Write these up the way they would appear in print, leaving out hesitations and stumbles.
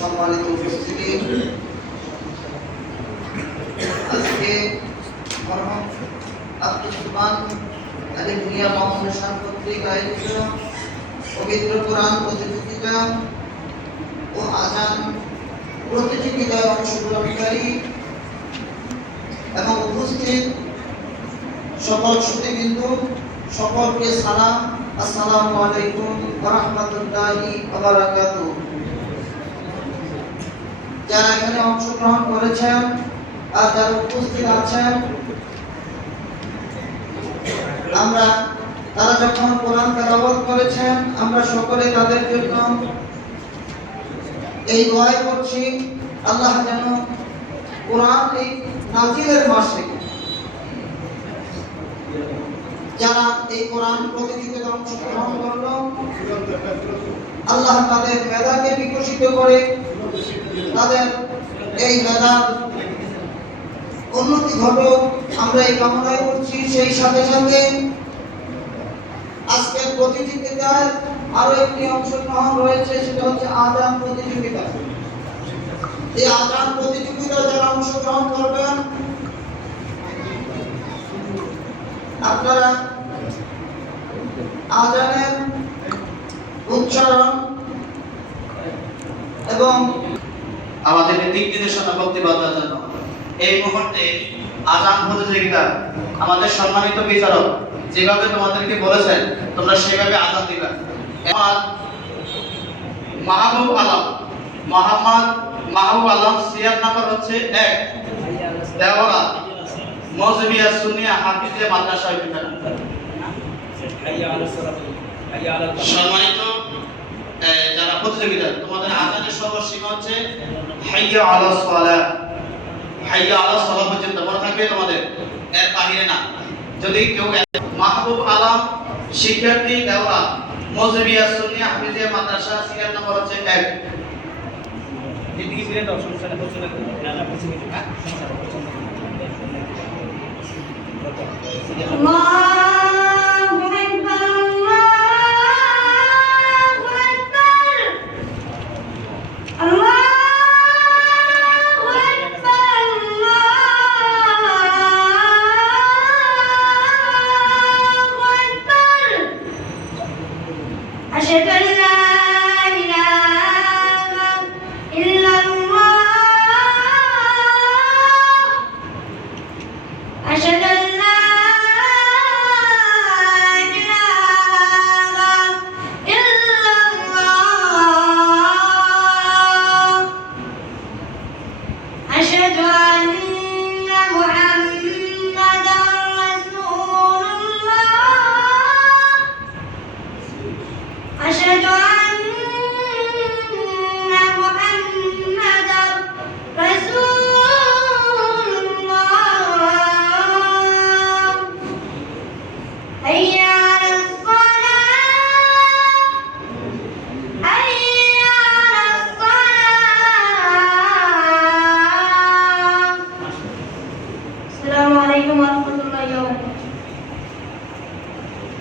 সম্মানিত উপস্থিতি, আজকে মরহুম আব্দুল সুবহান আলী ভুঁইয়া ফাউন্ডেশন কর্তৃক আয়োজিত পবিত্র কোরআন প্রতিযোগিতা ও আযান প্রতিযোগিতায় অংশগ্রহণকারী এবং উপস্থিত সকল শ্রোতৃবৃন্দ, সকলকে সালাম। আসসালামু আলাইকুম ওয়া রাহমাতুল্লাহি ওয়া বারাকাতুহু। যারা এখানে অংশগ্রহণ করেছেন আর যারা উপস্থিত আছেন, তারা যখন কোরআন তেলাওয়াত করেছেন, আমরা সকলে তাদের জন্য এই দোয়া করছি, আল্লাহ যেন কোরআন এই নাজিলের মাসে যারা এই কোরআন প্রতিযোগিতায় অংশগ্রহণ করলো, আল্লাহ তাদের মেধাকে বিকশিত করে তাদের এই মেধার উন্নতি ঘটুক, আমরা এই কামনাই করছি। সেই সাথে সাথে আজকের প্রতিযোগিতায় আরো একটি অংশগ্রহণ রয়েছে, সেটা হচ্ছে আযান প্রতিযোগিতা। এই আযান প্রতিযোগিতায় যারা অংশগ্রহণ করবেন, আপনারা আযানের উচ্চারণ এবং আমাদের দিক নির্দেশনা প্রতিপাদনের জন্য এই মুহূর্তে আযান প্রতিযোগিতা আমাদের সম্মানিত বিচারক যেভাবে তোমাদেরকে বলেছেন তোমরা সেভাবে আযান দিবে। আমার মোহাম্মদ মাহবুব আলম সিরিয়াল নাম্বার হচ্ছে 1, দেওয়ারা মজবিয়া সুন্নিয়া হাফিজিয়া মাদ্রাসা বিদ্যালয়। সম্মানিত যারা প্রতিযোগিতা, তোমাদের আযানের সর্বসীমা হচ্ছে হাইয়া আলাস সালাহ, হাইয়া আলাস সালাহ পর্যন্ত মনে থাকবে তোমাদের, এর বাহিরে না। যদি কেউ মাহবুব আলম শিক্ষার্থী দেওয়া মজবিয়া সুন্নিয়া হাফিজিয়া মাদ্রাসা সিরিয়াল নাম্বার হচ্ছে 1।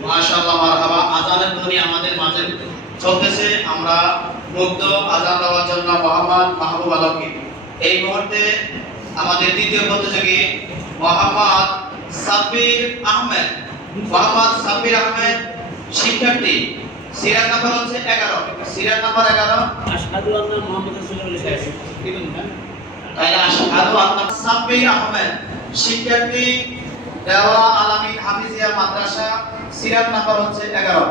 মাশাআল্লাহ, মারহাবা। আযানের ধ্বনি আমাদের মাঝে চলতেছে। আমরা মুগ্ধ আযান দেওয়ার জন্য মোহাম্মদ মাহবুব আলমকে। এই মুহূর্তে আমাদের দ্বিতীয় প্রতিযোগী মোহাম্মদ সাব্বির আহমেদ। মোহাম্মদ সাব্বির আহমেদ শিক্ষার্থী, সিরিয়াল নাম্বার হচ্ছে 11। Serial number 11। আশহাদু আন্না মুহাম্মাদুর রাসূলুল্লাহ। তাহলে আশহাদু আন্না সাব্বির আহমেদ শিক্ষার্থী, দেওয়া আলামিন হাফিজিয়া মাদ্রাসা, সিরিয়াল নাম্বার হচ্ছে 11।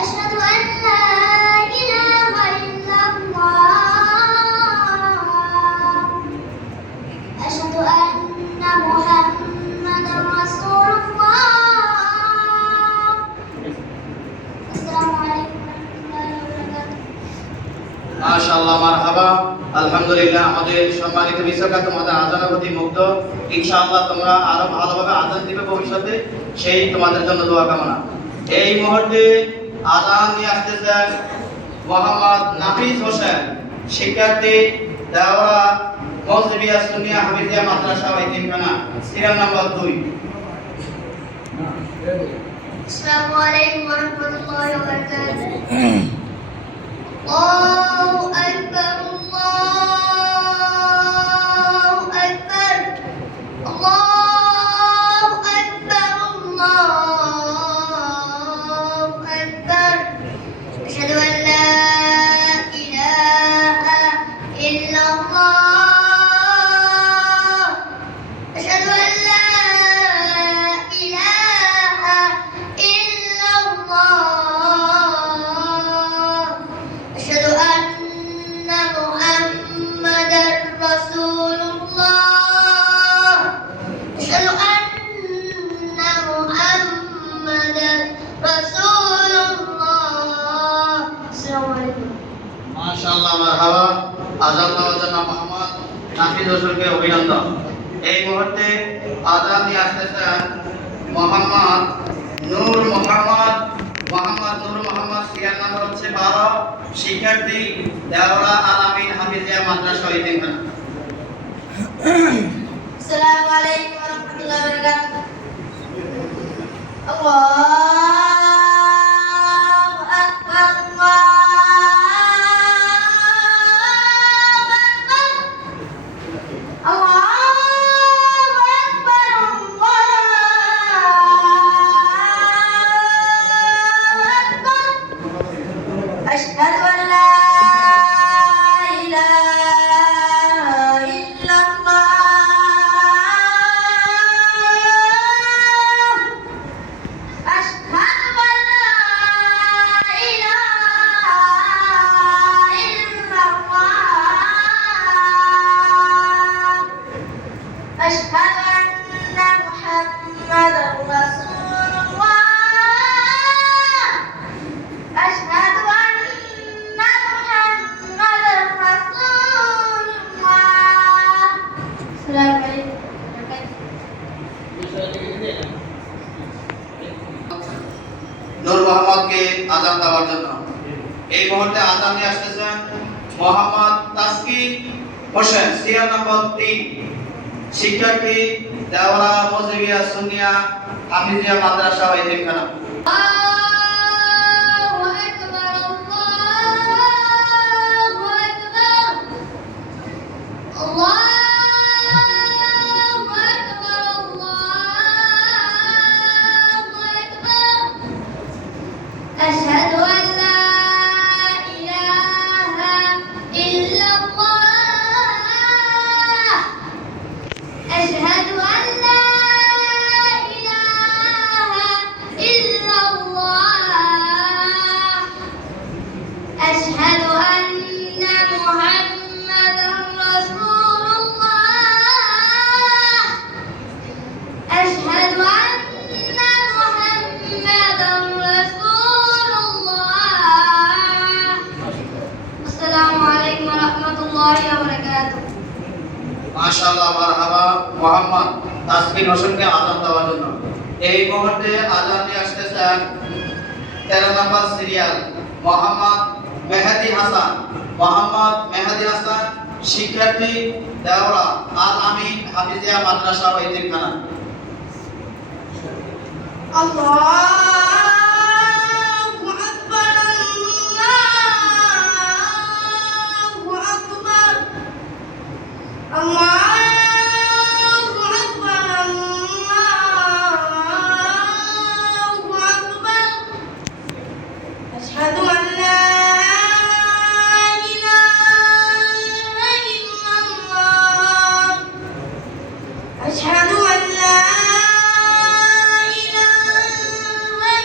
أشهد أن لا إله إلا الله মাশাআল্লাহ মারহাবা। আলহামদুলিল্লাহ, আমাদের সম্মানিত মিসকা তোমাদের আজানের প্রতি মুগ্ধ। ইনশাআল্লাহ তোমরা আরো ভালোভাবে আজান দিবে ভবিষ্যতে, সেই তোমাদের জন্য দোয়া কামনা। এই মুহূর্তে আজান নিয়ে আসতেছেন মোহাম্মদ নাফিস হোসেন, শিক্ষার্থী, দেওরা মজলিয়া সুন্নিয়া হাফিজিয়া মাদ্রাসা ইয়াতিমখানা, সিরিয়াল নাম্বার 2। السلام عليكم ورحمة الله وبركاته. الله أكبر الله أكبر الله أكبر الله أكبر. أشهد أن لا إله إلا الله. أشهد أن لا إله إلا الله. أشهد أن محمدا رسول الله. أشهد أن محمدا رسول الله. السلام عليكم. মাশাআল্লাহ মারহাবা। আজান দেওয়ার জন্য মোহাম্মদ নাফিস হোসেনকে অভিনন্দন। এই মুহূর্তে আজান নিয়ে আসতেছেন মোহাম্মদ নূর মোহাম্মদ সিরিয়াল নাম্বার হচ্ছে 12, শিক্ষার্থী, দেওরা আলামিন হাফিজিয়া মাদ্রাসা ইয়াতিমখানা। السلام عليكم ورحمة الله وبركاته. الله أكبر الله أكبر الله أكبر. أشهد أن لا إله إلا الله. أشهد أن لا إله إلا الله. أشهد أن محمدا رسول الله. أشهد أن محمدا رسول الله. السلام عليكم নূর মোহাম্মদকে আজান দেওয়ার জন্য এই মুহূর্তে আজান নিয়ে আসতেছেন মোহাম্মদ তাসকিন হোসেন, সিরিয়াল নাম্বার 3, শিক্ষার্থী, দেওরা মজলিয়া সুন্নিয়া হাফিজিয়া মাদ্রাসা ইয়াতিমখানা। الله أكبر الله أكبر الله أكبر الله أكبر. أشهد أن لا إله إلا الله. أشهد أن لا إله إلا الله. أشهد أن محمدا رسول الله. أشهد أن محمدا رسول الله. السلام عليكم ورحمة الله وبركاته. মাশাআল্লাহ মারহাবা। মোহাম্মদ তাসকিন হোসেনকে আজান দেওয়ার জন্য এই মুহূর্তে আজান নিয়ে আসতেছেন 13 নম্বর সিরিয়াল মোহাম্মদ মেহেদী হাসান, শিক্ষার্থী, দেওরা আল আমিন হাফিজিয়া মাদ্রাসা ইয়াতিমখানা। الله أكبر الله أكبر الله أكبر الله أكبر. أشهد أن لا إله إلا الله. أشهد أن لا إله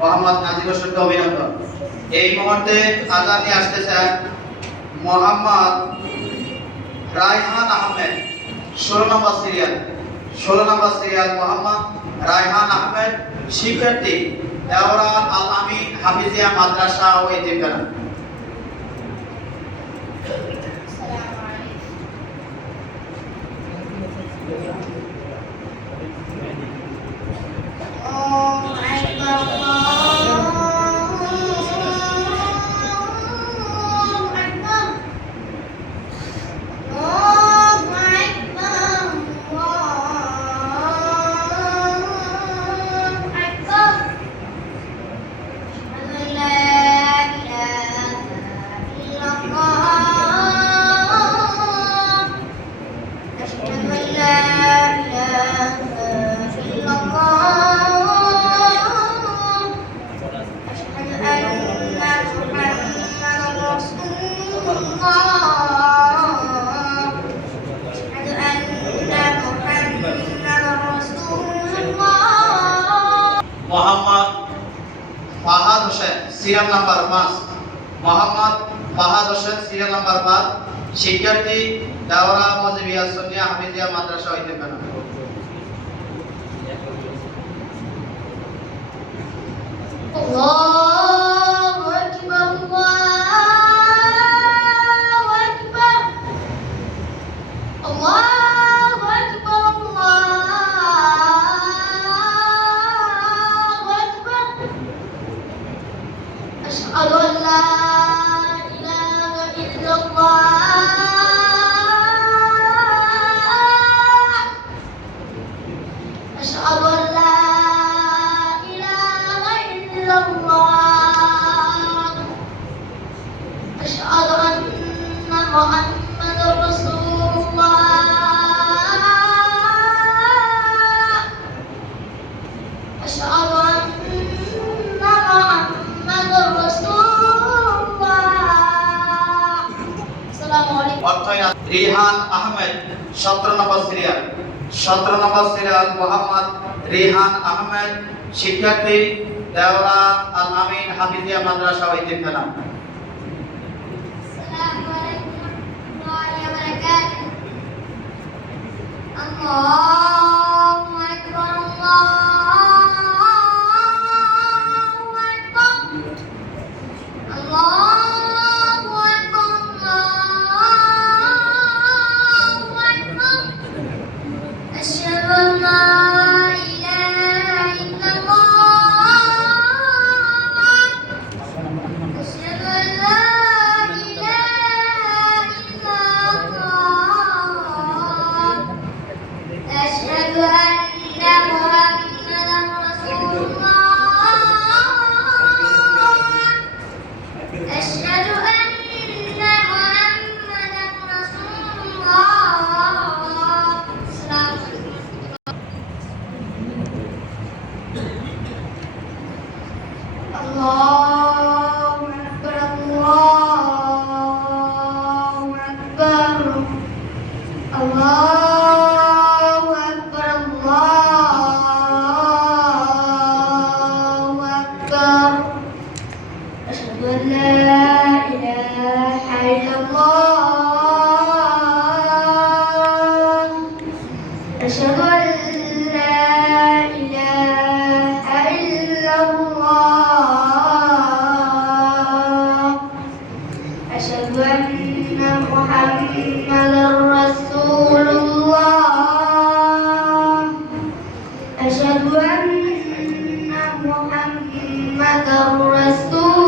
মোহাম্মদ নাজির হোসেনকে অভিনন্দন। এই মুহূর্তে আজান নিয়ে আসতেছেন মোহাম্মদ রায়হান আহমেদ, 16 নম্বর সিরিয়াল মোহাম্মদ রায়হান আহমেদ, শিক্ষার্থী দেওরা আল আমিন হাফিজিয়া মাদ্রাসা ও এতিমখানা। Mohammad Fahad Hossain, serial number 5। Mohammad Fahad Hossain, serial number 5, শিক্ষার্থী দাওরা মজিবিয়া সুন্নিয়া হাফিজিয়া মাদ্রাসা ও এতিমখানা। Allahu Akbar, Allahu Akbar, Allahu Akbar, Allahu Akbar. Asyhadu an la ilaha illallah. Asyhadu an la ilaha illallah. Asyhadu anna Muhammadar Rasulullah. Asyhadu anna Muhammadar Rasulullah. Assalamualaikum. অর্থাৎ রিহান আহমেদ, 17 নম্বর serial Mohammad Rihan Ahmed, শিক্ষার্থী দেওরা আল আমিন হাফিজিয়া মাদ্রাসা ও এতিমখানা। Assalamualaikum warahmatullahi wabarakatuh. Allahu Akbar, Allahu Akbar, Allahu Akbar, Allahu Akbar. Asyhadu an la ilaha illallah. Asyhadu an la ilaha illallah. Asyhadu anna Muhammadan Rasulullah. Asyhadu anna Muhammadan Rasulullah. Assalamualaikum. Allahu Akbar, Allahu Akbar, Allahu Akbar, Allahu Akbar. Asyhadu an la ilaha illallah. Asyhadu an la ilaha illallah. Asyhadu anna Muhammadar Rasulullah. Asyhadu anna Muhammadar Rasulullah.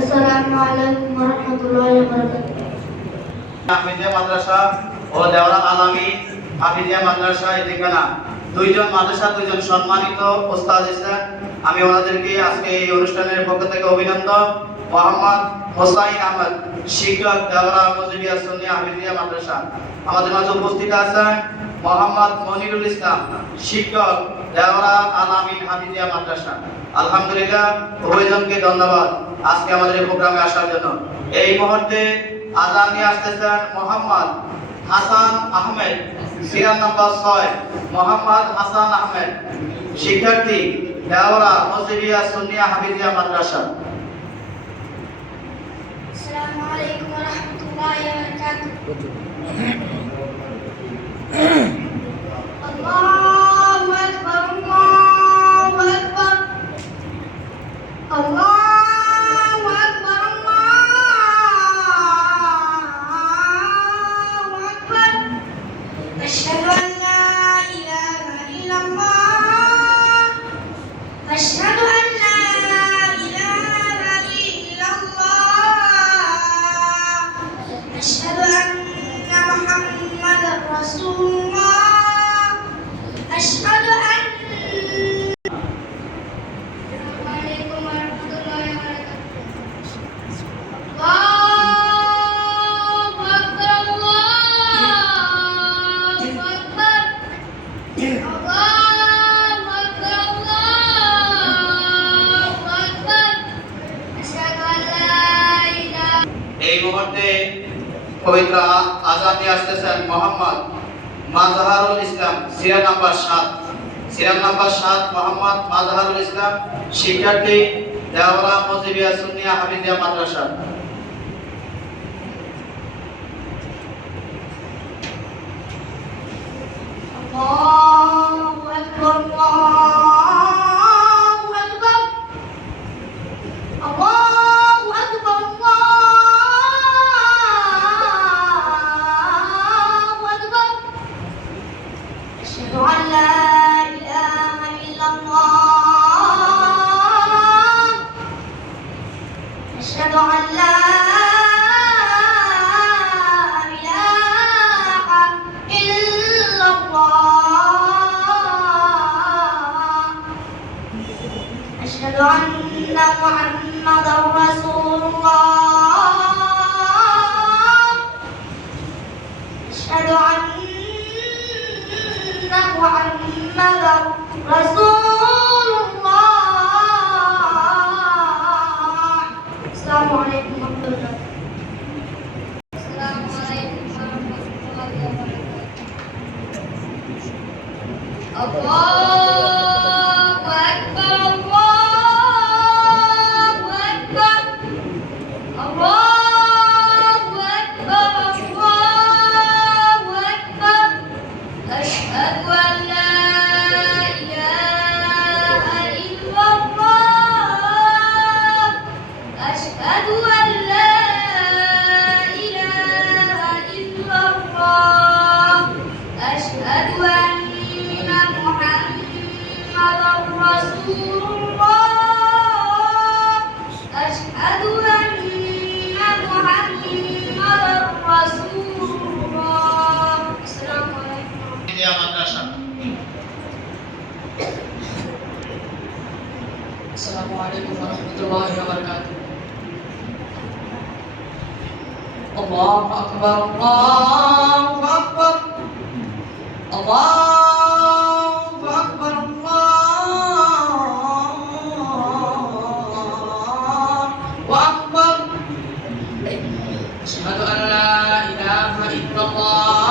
Assalamualaikum warahmatullahi wabarakatuh. Hafizia Madrasa ও দেওরা আল আমিন হাফিজিয়া মাদ্রাসা এতিমখানা, দুইজন মাদ্রাসা, দুইজন সম্মানিত ওস্তাদ এসেছেন। আমি ওনাদেরকে আজকে এই অনুষ্ঠানের পক্ষ থেকে অভিনন্দন। মোহাম্মদ হোসাইন আহমেদ, শিক্ষক দেওরা মজিবিয়া সুন্নিয়া হাফিজিয়া মাদ্রাসা। আমাদের মাঝে উপস্থিত আছেন মোহাম্মদ মনিরুল ইসলাম, শিক্ষক দেওরা আল আমিন হাফিজিয়া মাদ্রাসা। আলহামদুলিল্লাহ, উভয়জনকে ধন্যবাদ আজকে আমাদের এই প্রোগ্রামে আসার জন্য। এই মুহূর্তে আজান নিয়ে আসতেছেন মোহাম্মদ হাসান আহমেদ, সিরিয়াল নাম্বার 6 মোহাম্মদ হাসান আহমেদ, শিক্ষার্থী, দেওরা মসজিদিয়া সুন্নিয়া হাফিজিয়া মাদ্রাসা। السلام عليكم ورحمة الله وبركاته. الله أكبر الله أكبر الله أكبر الله أكبر. أشهد أن لا إله إلا الله. أشهد أن لا إله إلا الله. أشهد أن محمدا رسول الله. أشهد أن السلام عليكم ورحمة الله وبركاته. الله أكبر الله أكبر. الله أكبر الله أكبر. أشهد أن لا إله. এই মুহূর্তে পবিত্র আযান নিয়ে আসতেছেন Mohammad Mazharul Islam, serial number 7। Serial number 7 Mohammad Mazharul Islam, শিক্ষার্থী, দেওরা মসজিদিয়া সুন্নিয়া হাফিজিয়া মাদ্রাসা। الله أكبر الله أكبر. الله أكبر الله أكبر. أشهد أن لا إله إلا الله. أشهد أن لا إله إلا الله. أشهد أن محمدا رسول الله. أشهد أن محمدا رسول الله. السلام عليكم ورحمة الله. السلام عليكم ورحمة الله وبركاته. الله أكبر الله أكبر. الله أكبر الله أكبر. أشهد أن لا إله إلا الله. أشهد أن لا إله إلا الله. أشهد أن محمدا رسول الله. أشهد أن محمدا رسول الله. السلام عليكم. হাফিজিয়া মাদ্রাসা। السلام عليكم ورحمة الله وبركاته. الله أكبر الله أكبر. الله أكبر الله أكبر. أشهد أن لا إله إلا الله.